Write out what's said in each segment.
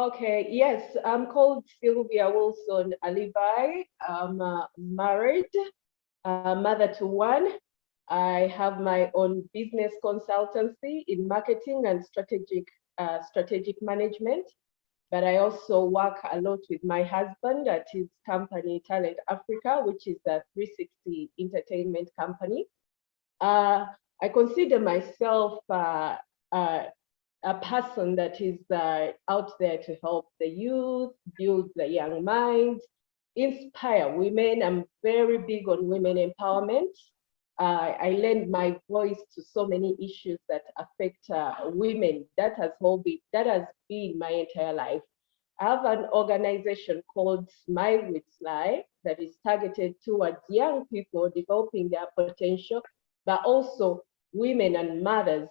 Okay, yes, I'm called Sylvia Allibhai. I'm married, mother to one. I have my own business consultancy in marketing and strategic management. But I also work a lot with my husband at his company, Talent Africa, which is a 360 entertainment company. Uh, I consider myself uh, a person that is out there to help the youth, build the young minds, inspire women. I'm very big on women empowerment. I lend my voice to so many issues that affect women. That has been my entire life. I have an organization called Smile with Sly that is targeted towards young people developing their potential, but also women and mothers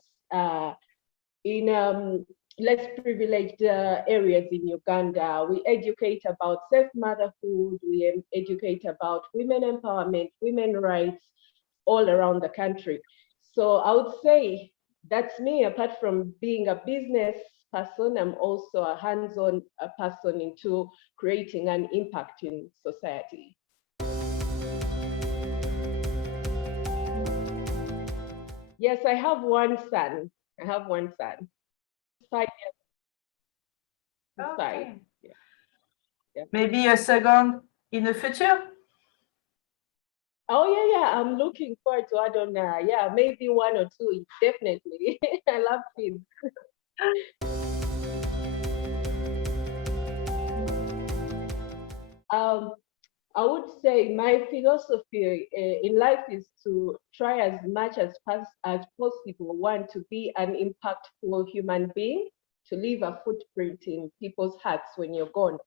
in less privileged areas in Uganda. We educate about safe motherhood, we educate about women empowerment, women rights all around the country. So I would say that's me. Apart from being a business person, I'm also a hands-on person into creating an impact in society. Yes, I have one son. I have one son. 5 years. Okay. Yeah. Yeah. Maybe a second in the future? Oh yeah. I'm looking forward to add on. Yeah, maybe one or two. Definitely. I love kids. um, I would say my philosophy in life is to try as much as possible, one, to be an impactful human being, to leave a footprint in people's hearts when you're gone.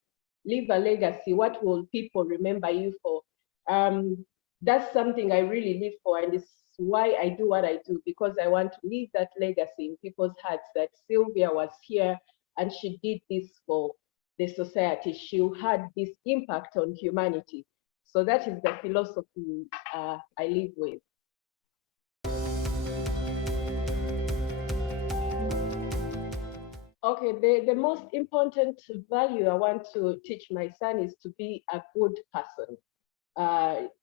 Leave a legacy. What will people remember you for? Um, that's something I really live for, and it's why I do what I do, because I want to leave that legacy in people's hearts that Sylvia was here and she did this for the society. She had this impact on humanity. So that is the philosophy I live with. Okay, the most important value I want to teach my son is to be a good person.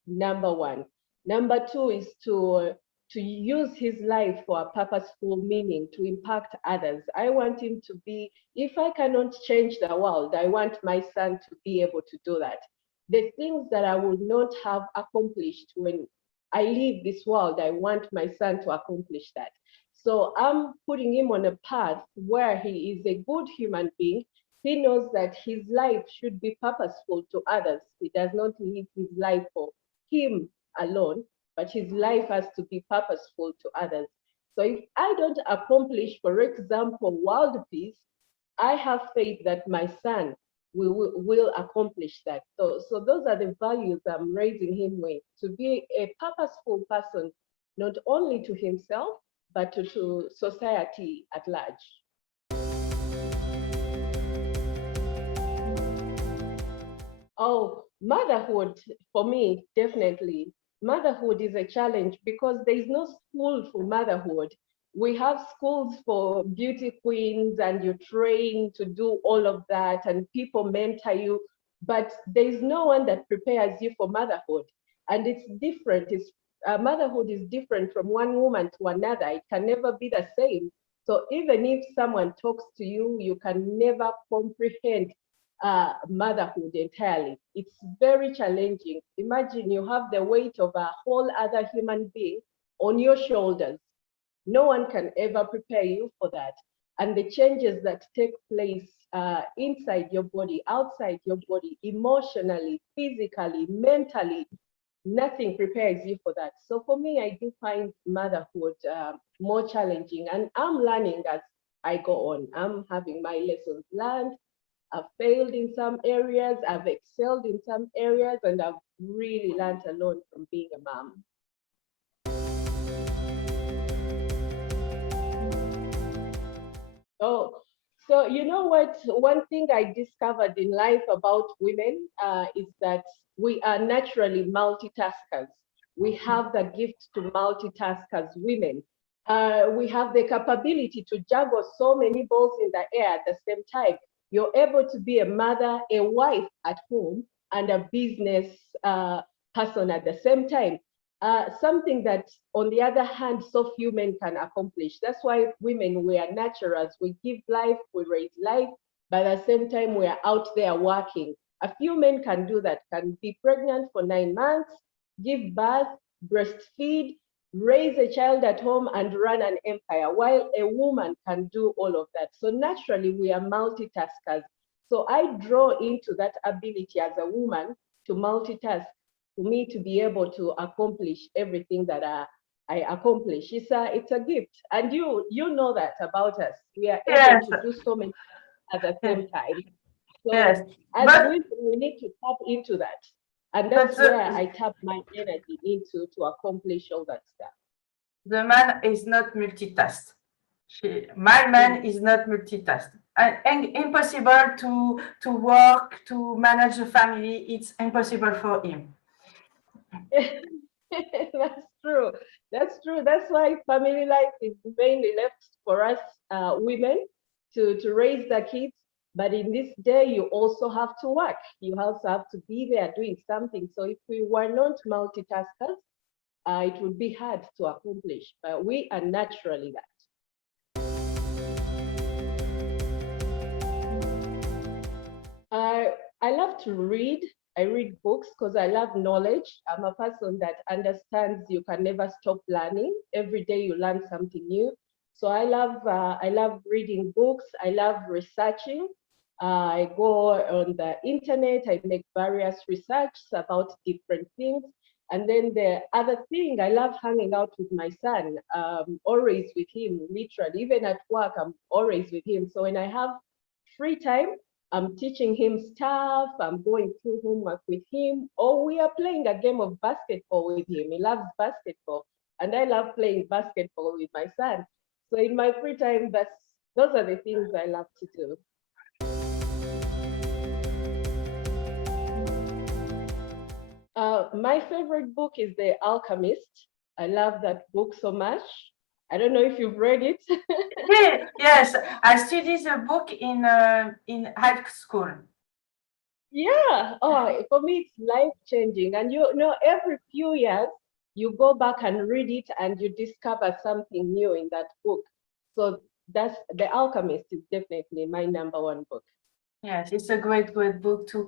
Number one. Number two is to use his life for a purposeful meaning, to impact others. I want him to be, if I cannot change the world, I want my son to be able to do that. The things that I would not have accomplished when I leave this world, I want my son to accomplish that. So I'm putting him on a path where he is a good human being. He knows that his life should be purposeful to others. He does not live his life for him alone, but his life has to be purposeful to others. So if I don't accomplish, for example, world peace, I have faith that my son will accomplish that. So those are the values I'm raising him with, to be a purposeful person, not only to himself, but to society at large. Oh, motherhood for me, definitely. Motherhood is a challenge because there is no school for motherhood. We have schools for beauty queens and you train to do all of that and people mentor you, but there is no one that prepares you for motherhood. And it's different. Motherhood is different from one woman to another. It can never be the same. So even if someone talks to you, you can never comprehend motherhood entirely. It's very challenging. Imagine you have the weight of a whole other human being on your shoulders. No one can ever prepare you for that. And the changes that take place inside your body, outside your body, emotionally, physically, mentally, nothing prepares you for that. So for me, I do find motherhood more challenging, and I'm learning as I go on. I'm having my lessons learned. I've failed in some areas, I've excelled in some areas, and I've really learned a lot from being a mom. Oh, so you know what? One thing I discovered in life about women is that we are naturally multitaskers. We have the gift to multitask as women. We have the capability to juggle so many balls in the air at the same time. You're able to be a mother, a wife at home, and a business person at the same time. Something that, on the other hand, so few men can accomplish. That's why women, we are naturals. We give life, we raise life, but at the same time, we are out there working. A few men can do that, can be pregnant for 9 months, give birth, breastfeed, raise a child at home, and run an empire, while a woman can do all of that. So naturally, we are multitaskers. So I draw into that ability as a woman to multitask, for me to be able to accomplish everything that I accomplish. It's a gift. And you know that about us. We are able Yes, to do so many at the yes, same time. So yes. as But women, we need to tap into that. And but that's where I tap my energy into to accomplish all that stuff. the man is not multitask. My man is not multitask. And impossible to work, to manage a family. It's impossible for him. That's true. That's true. That's why family life is mainly left for us women to raise the kids. But in this day, you also have to work. You also have to be there doing something. So if we were not multitaskers, it would be hard to accomplish. But we are naturally that. I love to read. I read books because I love knowledge. I'm a person that understands you can never stop learning. Every day you learn something new. So I love reading books. I love researching. I go on the internet. I make various researches about different things. And then the other thing, I love hanging out with my son. Always with him, literally. Even at work, I'm always with him. So when I have free time, I'm teaching him stuff, I'm going through homework with him, or we are playing a game of basketball with him. He loves basketball, and I love playing basketball with my son. So in my free time, those are the things I love to do. My favorite book is The Alchemist. I love that book so much. I don't know if you've read it. Yes, I studied the book in high school. Yeah. Oh, for me, it's life changing. And you know, every few years, you go back and read it and you discover something new in that book. So that's The Alchemist is definitely my number one book. Yes, it's a great book to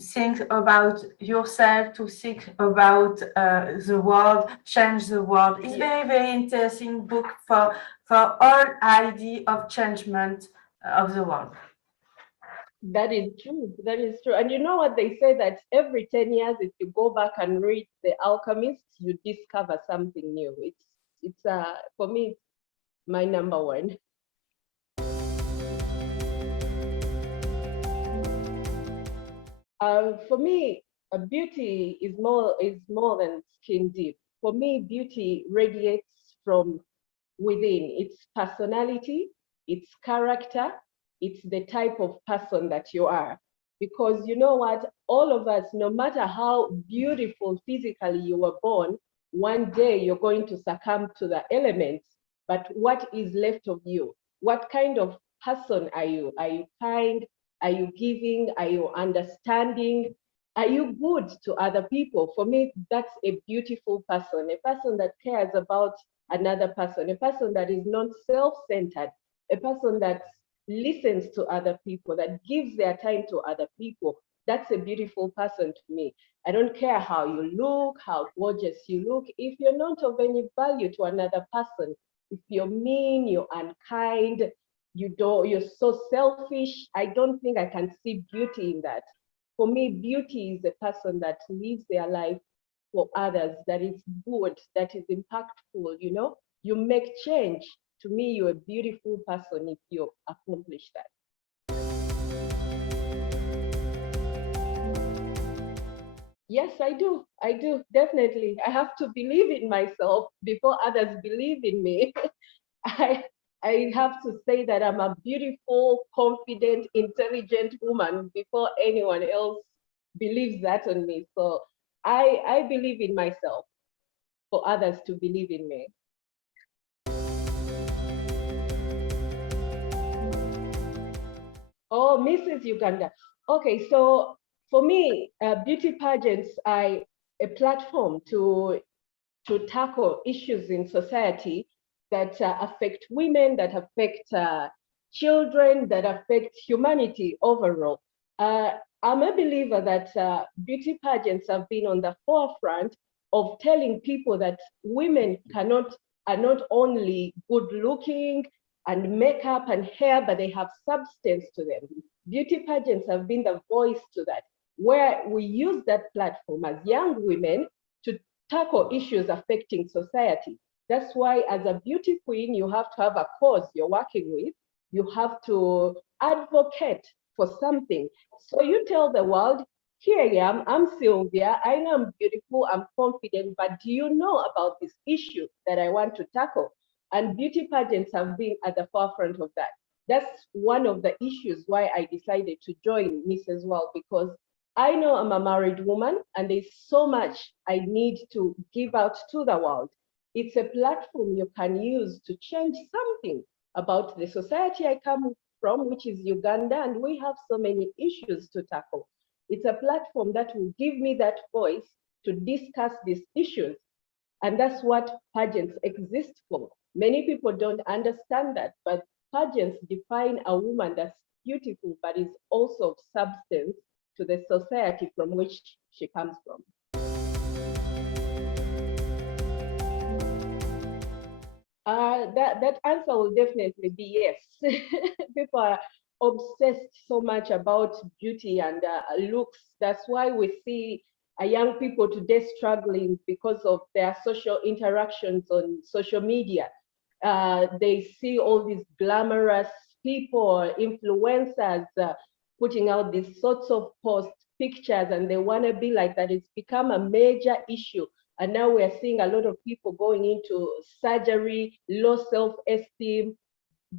think about yourself, to think about the world, change the world. It's very interesting book for all idea of changement of the world. That is true. That is true. And you know what they say that every 10 years, if you go back and read The Alchemist, you discover something new. It's for me, it's my number one. For me, beauty is more than skin deep. For me, beauty radiates from within. It's personality, it's character, it's the type of person that you are. Because you know what, all of us, no matter how beautiful physically you were born, one day you're going to succumb to the elements. But what is left of you? What kind of person are you? Are you kind? Are you giving? Are you understanding? Are you good to other people? For me, that's a beautiful person, a person that cares about another person, a person that is not self-centered, a person that listens to other people, that gives their time to other people. That's a beautiful person to me. I don't care how you look, how gorgeous you look. If you're not of any value to another person, if you're mean, you're unkind, you're so selfish, I don't think I can see beauty in that. For me, beauty is a person that lives their life for others, that is good, that is impactful, you know, you make change. To me, you're a beautiful person if you accomplish that. Yes, I do. I do, definitely. I have to believe in myself before others believe in me. I, I have to say that I'm a beautiful, confident, intelligent woman before anyone else believes that on me. So I believe in myself for others to believe in me. Oh, Mrs. Uganda. Okay, so for me, beauty pageants are a platform to tackle issues in society that affect women, that affect children, that affect humanity overall. Uh, I'm a believer that beauty pageants have been on the forefront of telling people that women are not only good looking and makeup and hair, but they have substance to them. Beauty pageants have been the voice to that, where we use that platform as young women to tackle issues affecting society. That's why, as a beauty queen, you have to have a cause you're working with. You have to advocate for something. So you tell the world, here I am, I'm Sylvia, I know I'm beautiful, I'm confident, but do you know about this issue that I want to tackle? And beauty pageants have been at the forefront of that. That's one of the issues why I decided to join Mrs. World, because I know I'm a married woman and there's so much I need to give out to the world. It's a platform you can use to change something about the society I come from, which is Uganda, and we have so many issues to tackle. It's a platform that will give me that voice to discuss these issues. And that's what pageants exist for. Many people don't understand that, but pageants define a woman that's beautiful, but is also of substance to the society from which she comes from. That answer will definitely be yes. People are obsessed so much about beauty and looks. That's why we see young people today struggling because of their social interactions on social media. They see all these glamorous people, influencers, putting out these sorts of posts, pictures, and they want to be like that. It's become a major issue. And now we're seeing a lot of people going into surgery, low self-esteem.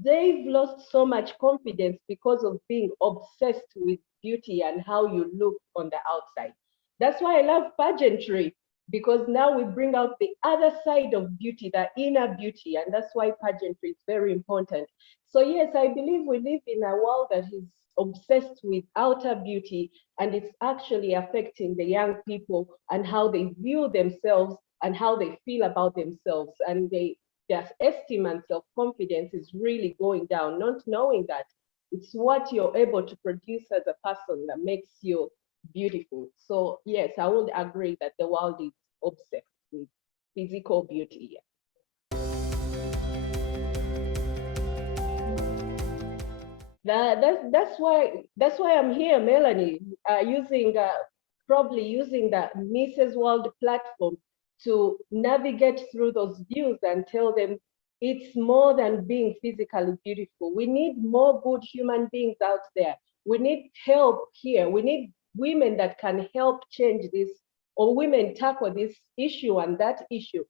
They've lost so much confidence because of being obsessed with beauty and how you look on the outside. That's why I love pageantry, because now we bring out the other side of beauty, the inner beauty, and that's why pageantry is very important. So yes, I believe we live in a world that is obsessed with outer beauty, and it's actually affecting the young people and how they view themselves and how they feel about themselves, and their esteem and self-confidence is really going down, not knowing that it's what you're able to produce as a person that makes you beautiful. So yes, I would agree that the world is obsessed with physical beauty. That's why I'm here, Mélanie, using probably using the Mrs. World platform to navigate through those views and tell them it's more than being physically beautiful. We need more good human beings out there. We need help here. We need women that can help change this, or women tackle this issue and that issue.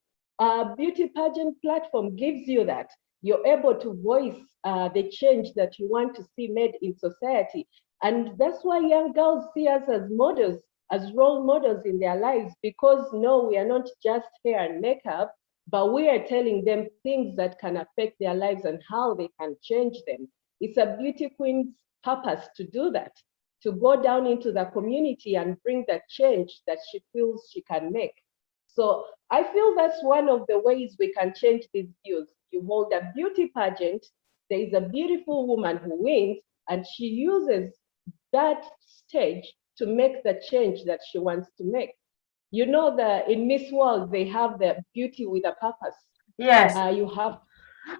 Beauty pageant platform gives you that. You're able to voice the change that you want to see made in society. And that's why young girls see us as models, as role models in their lives, because no, we are not just hair and makeup, but we are telling them things that can affect their lives and how they can change them. It's a beauty queen's purpose to do that, to go down into the community and bring that change that she feels she can make. So I feel that's one of the ways we can change these views. You hold a beauty pageant, there is a beautiful woman who wins, and she uses that stage to make the change that she wants to make. You know that in Miss World, they have the beauty with a purpose. Yes. You have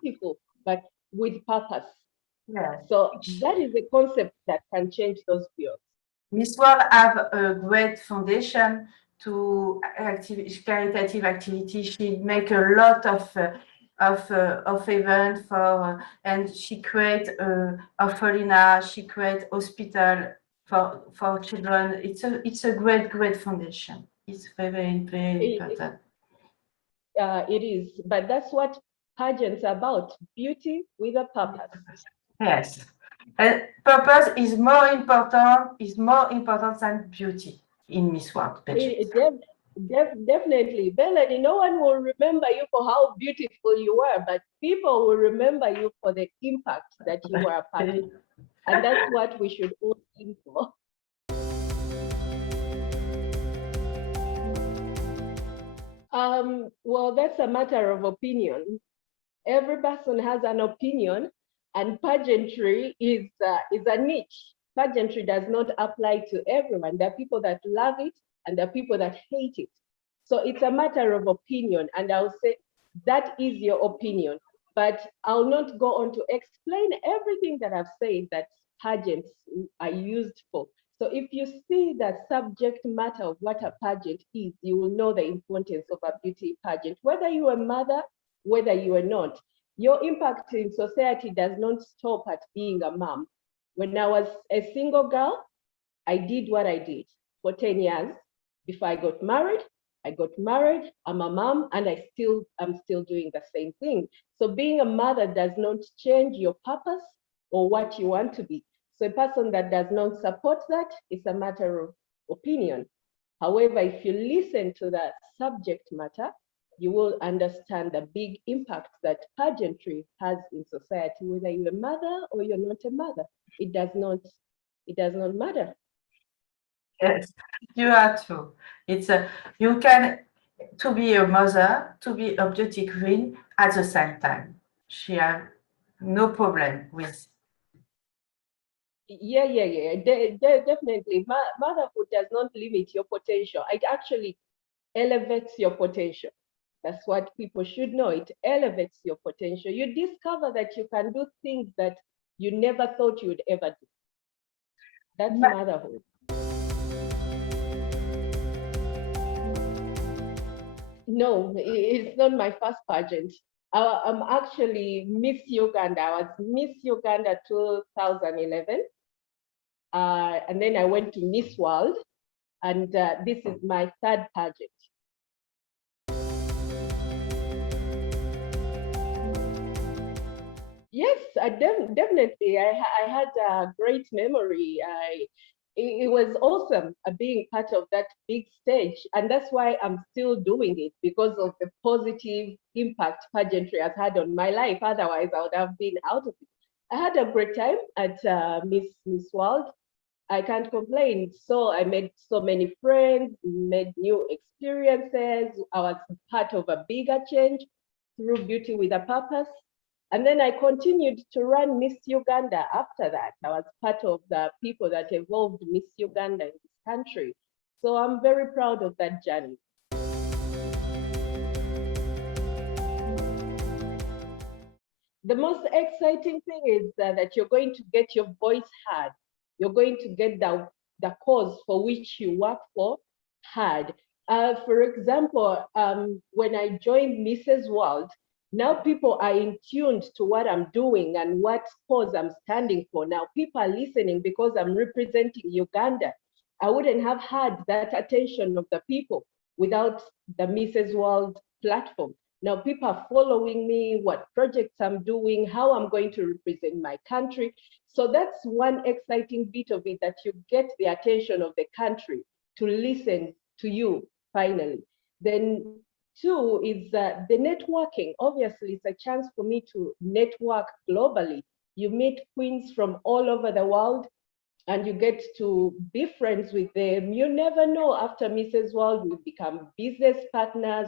beautiful, but with purpose. Yes. So that is a concept that can change those views. Miss World have a great foundation to caritative activity. She make a lot of event for and she create orphanage, she create hospital for children. It's a great foundation. It's very important. It is, but that's what pageants are about: beauty with a purpose. Yes, and purpose is more important than beauty in Miss World pageant. Definitely, Mélanie, no one will remember you for how beautiful you were, but people will remember you for the impact that you were a part of. And that's what we should all aim for. Well, that's a matter of opinion. Every person has an opinion, and pageantry is a niche. Pageantry does not apply to everyone. There are people that love it, and there are people that hate it. So it's a matter of opinion, and I'll say that is your opinion. But I'll not go on to explain everything that I've said that pageants are used for. So if you see the subject matter of what a pageant is, you will know the importance of a beauty pageant. Whether you are a mother, whether you are not, your impact in society does not stop at being a mom. When I was a single girl, I did what I did for 10 years. Before I got married, I'm a mom, and I'm still doing the same thing. So being a mother does not change your purpose or what you want to be. So a person that does not support that is a matter of opinion. However, if you listen to the subject matter, you will understand the big impact that pageantry has in society, whether you're a mother or you're not a mother. It does not matter. Yes, you are true. It's you can to be a mother, to be a beauty queen at the same time. She has no problem with. Yeah. Definitely. Motherhood does not limit your potential. It actually elevates your potential. That's what people should know. It elevates your potential. You discover that you can do things that you never thought you'd ever do. That's motherhood. No, it's not my first pageant. I'm actually Miss Uganda. I was Miss Uganda 2011. And then I went to Miss World, and this is my third pageant. Yes, definitely. I had a great memory. It was awesome being part of that big stage. And that's why I'm still doing it, because of the positive impact pageantry has had on my life. Otherwise, I would have been out of it. I had a great time at Miss World. I can't complain. So I made so many friends, made new experiences. I was part of a bigger change through Beauty with a Purpose. And then I continued to run Miss Uganda after that. I was part of the people that evolved Miss Uganda in this country. So I'm very proud of that journey. The most exciting thing is that you're going to get your voice heard. You're going to get the cause for which you work for heard. For example, when I joined Mrs. World, now people are in tuned to what I'm doing and what cause I'm standing for. Now people are listening because I'm representing Uganda. I wouldn't have had that attention of the people without the Mrs. World platform. Now people are following me, what projects I'm doing, how I'm going to represent my country. So that's one exciting bit of it, that you get the attention of the country to listen to you finally. Then two is the networking. Obviously, it's a chance for me to network globally. You meet queens from all over the world, and you get to be friends with them. You never know, after Mrs. World, we become business partners,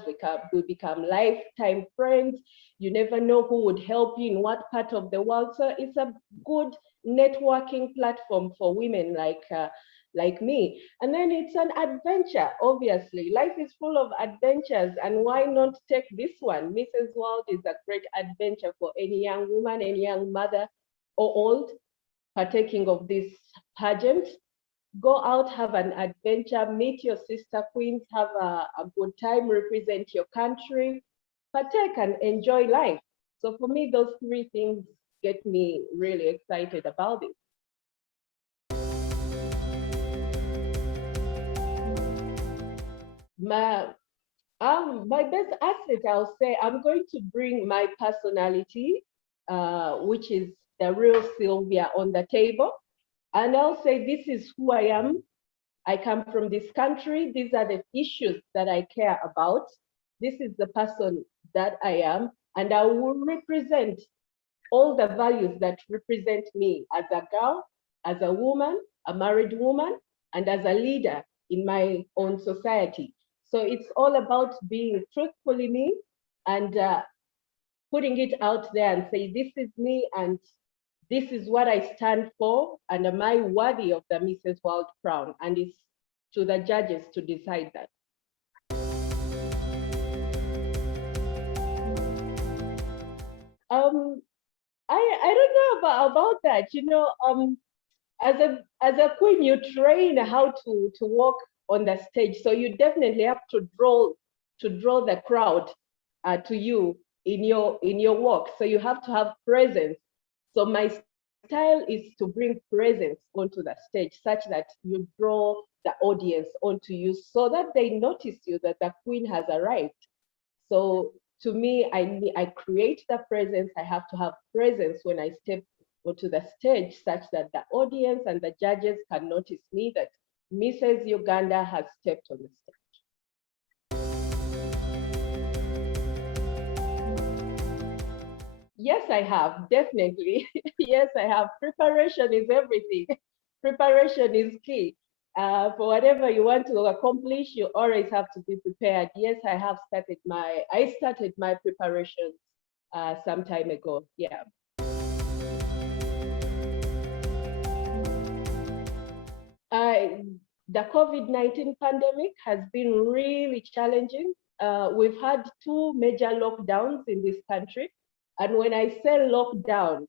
we become lifetime friends. You never know who would help you in what part of the world. So it's a good networking platform for women like me. And then it's an adventure, obviously. Life is full of adventures, and why not take this one? Mrs. World is a great adventure for any young woman, any young mother or old, partaking of this pageant. Go out, have an adventure, meet your sister queens, have a good time, represent your country, partake and enjoy life. So for me, those three things get me really excited about it. My best asset, I'll say, I'm going to bring my personality, which is the real Sylvia, on the table. And I'll say, this is who I am. I come from this country. These are the issues that I care about. This is the person that I am. And I will represent all the values that represent me as a girl, as a woman, a married woman, and as a leader in my own society. So it's all about being truthfully me and putting it out there and say, this is me and this is what I stand for, and am I worthy of the Mrs. World crown? And it's to the judges to decide that. I don't know about that. You know, as a queen, you train how to walk on the stage. So you definitely have to draw the crowd to you in your walk. So you have to have presence. So my style is to bring presence onto the stage such that you draw the audience onto you so that they notice you, that the queen has arrived. So to me, I create the presence. I have to have presence when I step onto the stage such that the audience and the judges can notice me, that Mrs. Uganda has stepped on the stage. Yes, I have, definitely. Yes, I have. Preparation is everything. Preparation is key. For whatever you want to accomplish, you always have to be prepared. Yes, I started my preparation some time ago. Yeah. The COVID-19 pandemic has been really challenging. We've had 2 major lockdowns in this country. And when I say lockdown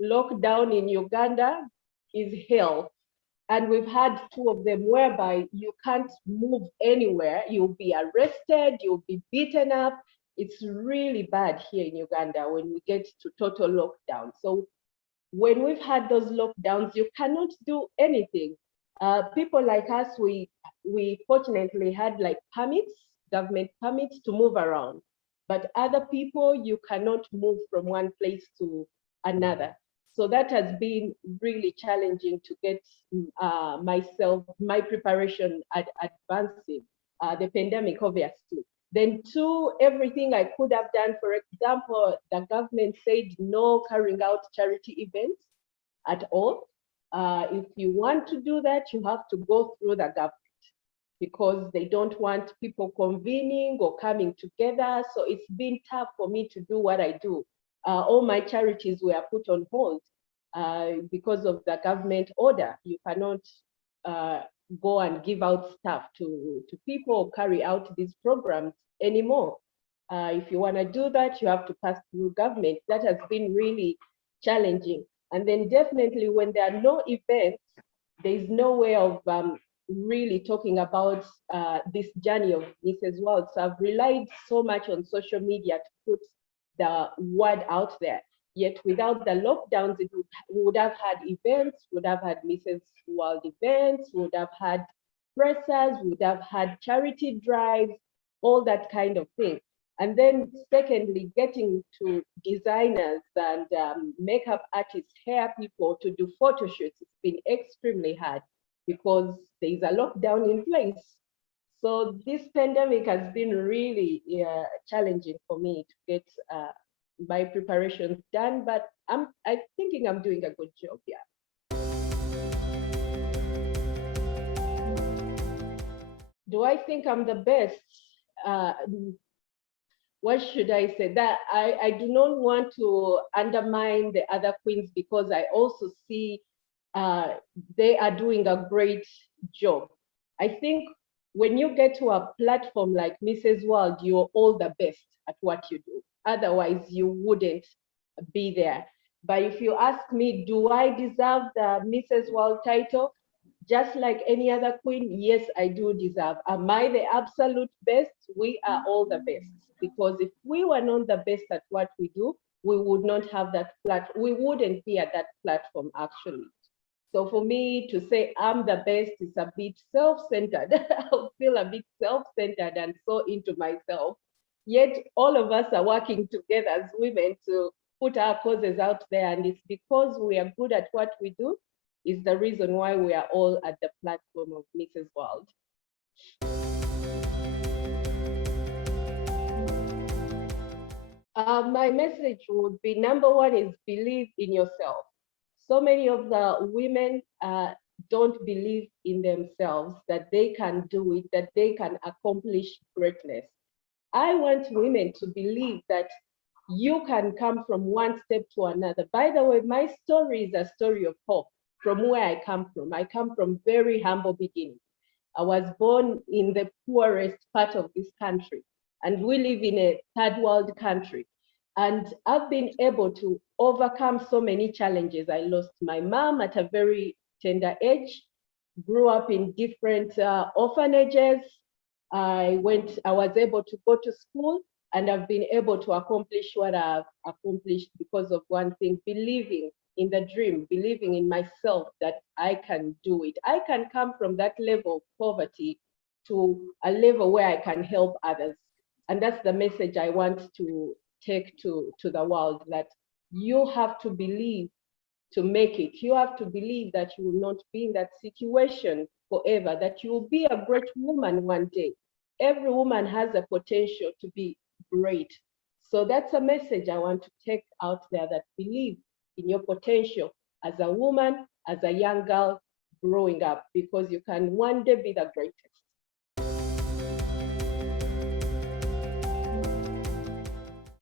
in Uganda is hell. And we've had 2 of them whereby you can't move anywhere. You'll be arrested, you'll be beaten up. It's really bad here in Uganda when we get to total lockdown. So when we've had those lockdowns, you cannot do anything. People like us, we fortunately had like permits, government permits to move around. But other people, you cannot move from one place to another. So that has been really challenging to get my preparation advancing. The pandemic, obviously. Then 2, everything I could have done, for example, the government said no carrying out charity events at all. If you want to do that, you have to go through the government because they don't want people convening or coming together. So it's been tough for me to do what I do. All my charities were put on hold because of the government order. You cannot go and give out stuff to people or carry out these programs anymore. If you want to do that, you have to pass through government. That has been really challenging. And then definitely when there are no events, there is no way of really talking about this journey of Mrs. World. So I've relied so much on social media to put the word out there. Yet without the lockdowns, we would have had events, would have had Mrs. World events, would have had pressers, would have had charity drives, all that kind of thing. And then secondly, getting to designers and makeup artists, hair people to do photo shoots, it's been extremely hard because there is a lockdown in place. So this pandemic has been really challenging for me to get my preparations done, but I'm thinking I'm doing a good job, yeah. Do I think I'm the best? What should I say? That I do not want to undermine the other queens because I also see they are doing a great job. I think when you get to a platform like Mrs. World, you're all the best at what you do. Otherwise, you wouldn't be there. But if you ask me, do I deserve the Mrs. World title? Just like any other queen, yes, I do deserve. Am I the absolute best? We are all the best. Because if we were not the best at what we do, we would not have that platform. We wouldn't be at that platform, actually. So for me to say I'm the best is a bit self-centered. I feel a bit self-centered and so into myself. Yet all of us are working together as women to put our causes out there. And it's because we are good at what we do is the reason why we are all at the platform of Mrs. World. My message would be, number one is believe in yourself. So many of the women don't believe in themselves, that they can do it, that they can accomplish greatness. I want women to believe that you can come from one step to another. By the way, my story is a story of hope from where I come from. I come from very humble beginnings. I was born in the poorest part of this country, and we live in a third world country. And I've been able to overcome so many challenges. I lost my mom at a very tender age, grew up in different orphanages. I was able to go to school, and I've been able to accomplish what I've accomplished because of one thing: believing in the dream, believing in myself that I can do it. I can come from that level of poverty to a level where I can help others. And that's the message I want to take to the world, that you have to believe to make it. You have to believe that you will not be in that situation forever, that you will be a great woman one day. Every woman has a potential to be great. So that's a message I want to take out there, that believe in your potential as a woman, as a young girl growing up, because you can one day be the greatest.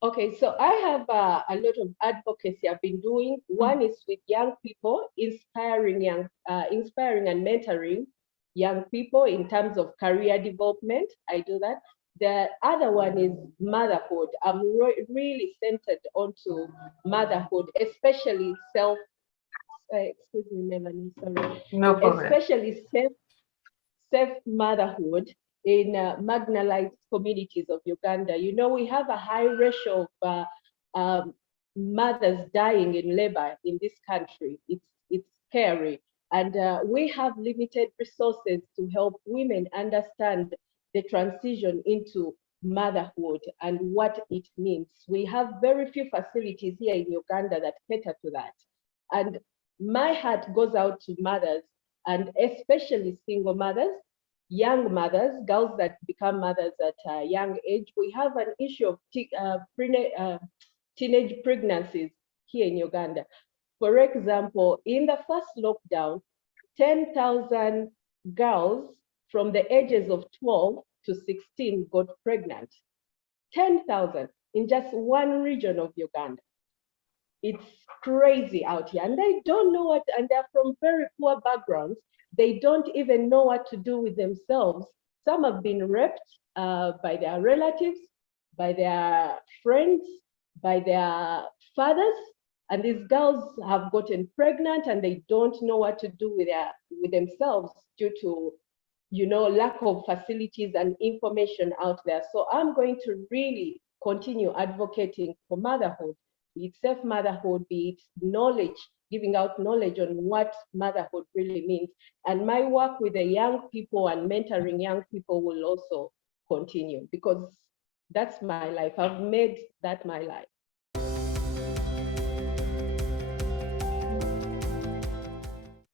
Okay, so I have a lot of advocacy I've been doing. One is with young people, inspiring and mentoring young people in terms of career development. I do that. The other one is motherhood. I'm really centered onto motherhood, especially excuse me, Mélanie, sorry. No problem. Especially self-motherhood in marginalized communities of Uganda. You know, we have a high ratio of mothers dying in labor in this country. It's scary. And we have limited resources to help women understand the transition into motherhood and what it means. We have very few facilities here in Uganda that cater to that. And my heart goes out to mothers, and especially single mothers, young mothers, girls that become mothers at a young age. We have an issue of teenage pregnancies here in Uganda. For example, in the first lockdown, 10,000 girls from the ages of 12 to 16 got pregnant. 10,000 in just one region of Uganda. It's crazy out here, and they don't know what, and they're from very poor backgrounds. They don't even know what to do with themselves. Some have been raped by their relatives, by their friends, by their fathers, and these girls have gotten pregnant and they don't know what to do with themselves due to, you know, lack of facilities and information out there. So I'm going to really continue advocating for motherhood, be it safe motherhood, be it knowledge, giving out knowledge on what motherhood really means. And my work with the young people and mentoring young people will also continue, because that's my life. I've made that my life.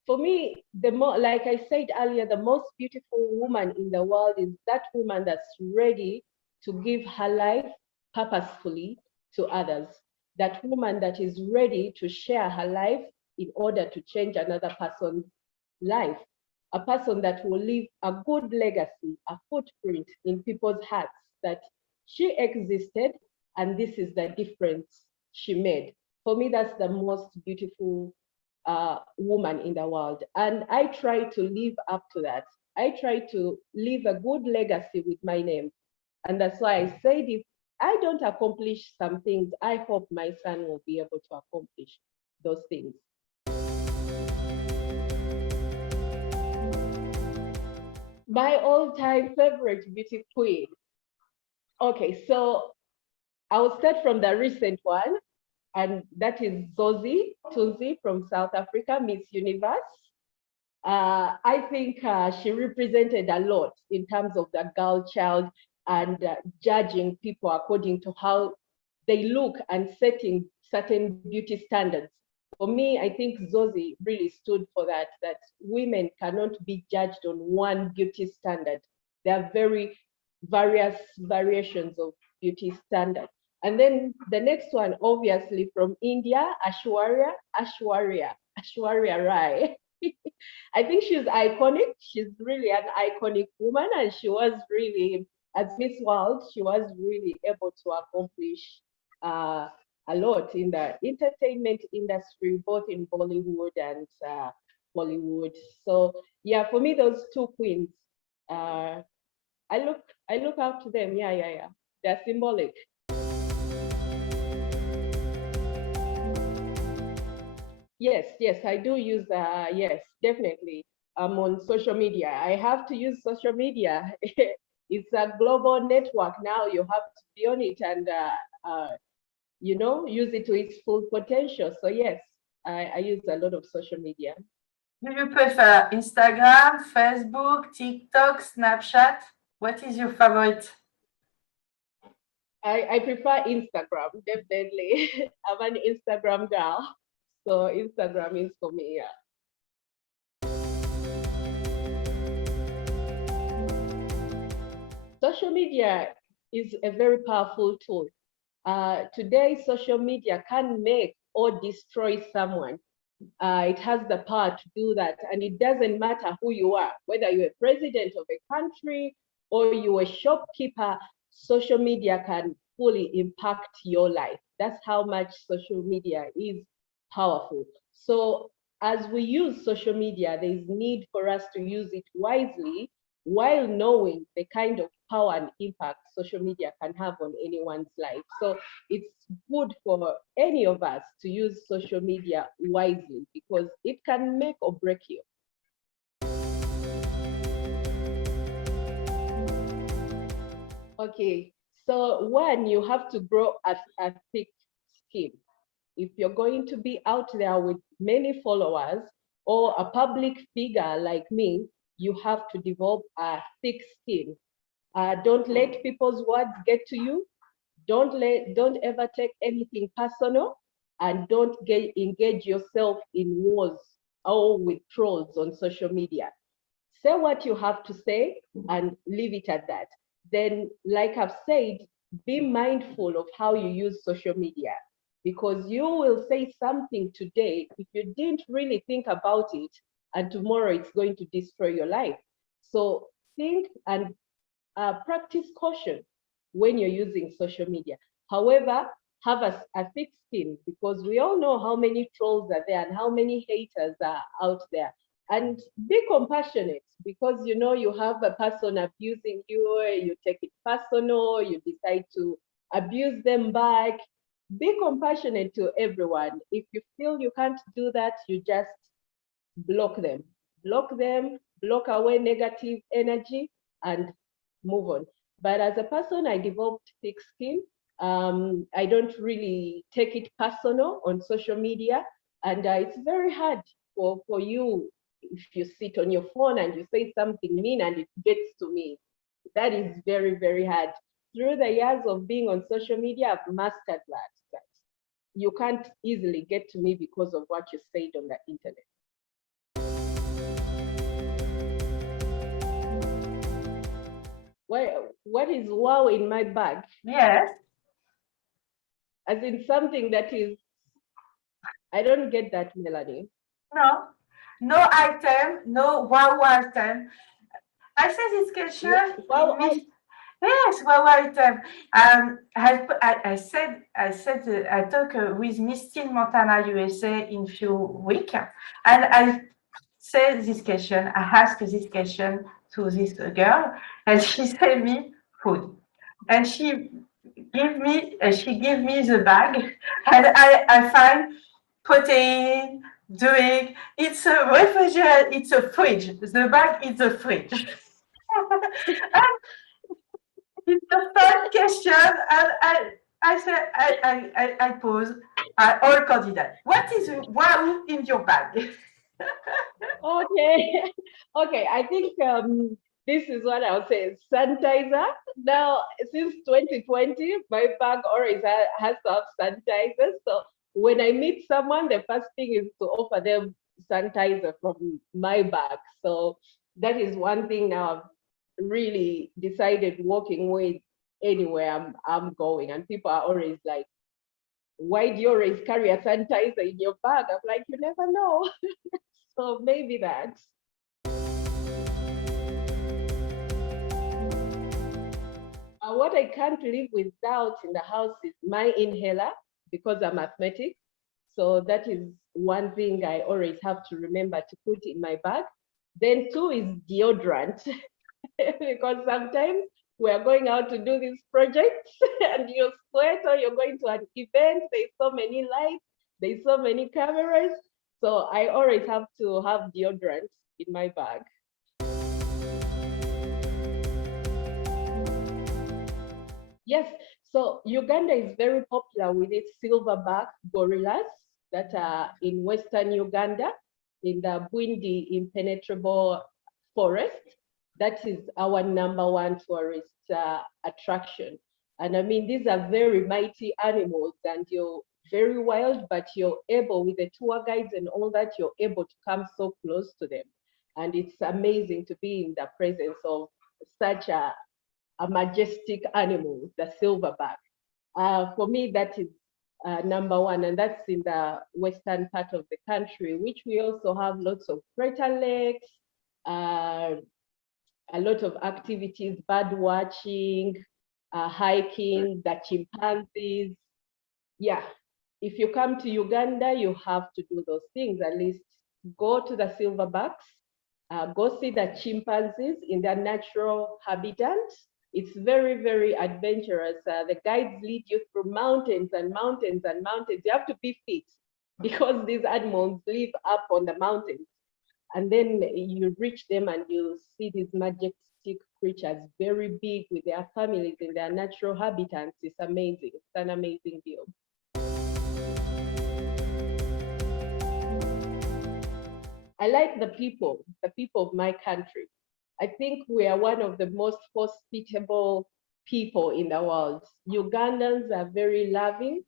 For me, like I said earlier, the most beautiful woman in the world is that woman that's ready to give her life purposefully to others. That woman that is ready to share her life in order to change another person's life. A person that will leave a good legacy, a footprint in people's hearts, that she existed and this is the difference she made. For me, that's the most beautiful woman in the world. And I try to live up to that. I try to leave a good legacy with my name. And that's why I said, if I don't accomplish some things, I hope my son will be able to accomplish those things. My all-time favorite beauty queen. Okay, so I will start from the recent one, and that is Zozi Tunzi from South Africa, Miss Universe. I think she represented a lot in terms of the girl child and judging people according to how they look and setting certain beauty standards. For me, I think Zozi really stood for that women cannot be judged on one beauty standard. There are very various variations of beauty standards. And then the next one, obviously from India, Ashwarya. Ashwarya Rai. I think she's iconic. She's really an iconic woman, and she was really, as Miss World, she was really able to accomplish a lot in the entertainment industry, both in Bollywood and Hollywood. So yeah, for me, those two queens, uh, I look up to them. Yeah. They're symbolic. Yes, I do use, yes, definitely. I'm on social media. I have to use social media. It's a global network now. You have to be on it and, use it to its full potential. So yes, I use a lot of social media. Do you prefer Instagram, Facebook, TikTok, Snapchat? What is your favorite? I prefer Instagram, definitely. I'm an Instagram girl. So Instagram is for me, yeah. Social media is a very powerful tool. Today, social media can make or destroy someone. It has the power to do that. And it doesn't matter who you are, whether you're a president of a country or you're a shopkeeper, social media can fully impact your life. That's how much social media is powerful. So as we use social media, there's need for us to use it wisely while knowing the kind of power and impact social media can have on anyone's life. So it's good for any of us to use social media wisely because it can make or break you. Okay, so one, you have to grow a thick skin. If you're going to be out there with many followers or a public figure like me, you have to develop a thick skin. Don't let people's words get to you. Don't ever take anything personal, and don't engage yourself in wars or with trolls on social media. Say what you have to say and leave it at that. Then, like I've said, be mindful of how you use social media because you will say something today if you didn't really think about it, and tomorrow it's going to destroy your life. So think and practice caution when you're using social media. However, have a thick skin because we all know how many trolls are there and how many haters are out there. And be compassionate because you have a person abusing you, you take it personal, you decide to abuse them back. Be compassionate to everyone. If you feel you can't do that, you just block them. Block them, block away negative energy, and move on. But as a person, I developed thick skin. I don't really take it personal on social media. And it's very hard for you if you sit on your phone and you say something mean and it gets to me. That is very, very hard. Through the years of being on social media, I've mastered that you can't easily get to me because of what you said on the internet. What is wow in my bag? Yes. As in something that is, I don't get that, Mélanie. No item, no wow item. I said this question. Wow, Yes, wow item. I said I talked with Miss Teen Montana USA in few weeks, and I said this question. I asked this question to this girl, and she said me food, and she gave me the bag, and I find protein, drink. It's a refrigerator. It's a fridge. The bag is a fridge. It's a fun question, and I said I pose all candidate. What is wow in your bag? okay. Okay, I think this is what I'll say, sanitizer. Now, since 2020, my bag always has to have sanitizer. So when I meet someone, the first thing is to offer them sanitizer from my bag. So that is one thing now I've really decided walking with anywhere I'm going. And people are always like, why do you always carry a sanitizer in your bag? I'm like, you never know. So maybe that. What I can't live without in the house is my inhaler, because I'm asthmatic. So that is one thing I always have to remember to put in my bag. Then two is deodorant, because sometimes we are going out to do these projects and you sweat, or you're going to an event, there's so many lights, there's so many cameras. So I always have to have deodorant in my bag. Yes, so Uganda is very popular with its silverback gorillas that are in Western Uganda, in the Bwindi impenetrable forest. That is our #1 tourist attraction. And I mean, these are very mighty animals, and you're very wild, but you're able, with the tour guides and all that, you're able to come so close to them. And it's amazing to be in the presence of such a majestic animal, the silverback. For me, that is #1, and that's in the western part of the country, which we also have lots of crater lakes, a lot of activities, bird watching, hiking, the chimpanzees. Yeah, if you come to Uganda, you have to do those things. At least go to the silverbacks, go see the chimpanzees in their natural habitat. It's very, very adventurous. The guides lead you through mountains and mountains and mountains. You have to be fit because these animals live up on the mountains. And then you reach them and you see these majestic creatures, very big with their families in their natural habitats. It's amazing. It's an amazing view. I like the people of my country. I think we are one of the most hospitable people in the world. Ugandans are very loving,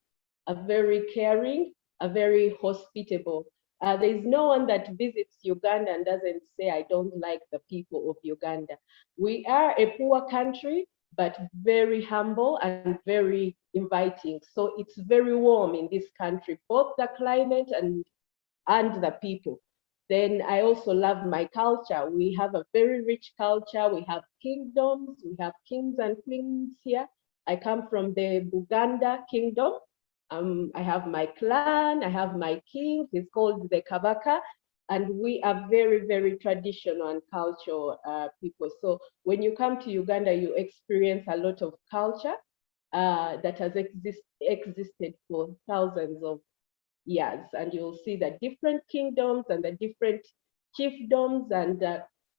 are very caring, are very hospitable. There is no one that visits Uganda and doesn't say, I don't like the people of Uganda. We are a poor country, but very humble and very inviting. So it's very warm in this country, both the climate and the people. Then I also love my culture. We have a very rich culture. We have kingdoms, we have kings and queens here. I come from the Buganda kingdom. I have my clan, I have my king, he's called the Kabaka, and we are very, very traditional and cultural people. So when you come to Uganda, you experience a lot of culture that has existed for thousands of years, and you'll see the different kingdoms and the different chiefdoms, and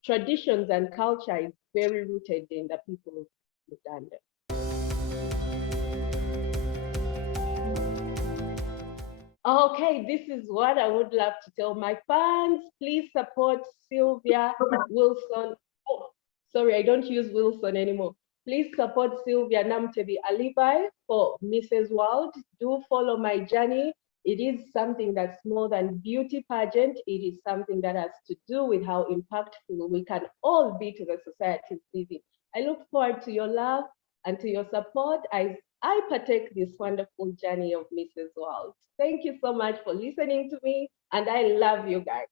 traditions and culture is very rooted in the people of Uganda. Okay, this is what I would love to tell my fans. Please support Sylvia Wilson. Oh, sorry, I don't use Wilson anymore. Please support Sylvia Namutebi Allibhai for Mrs World. Do follow my journey. It is something that's more than beauty pageant. It is something that has to do with how impactful we can all be to the society's living. I look forward to your love and to your support as I partake this wonderful journey of Mrs World. Thank you so much for listening to me, and I love you guys.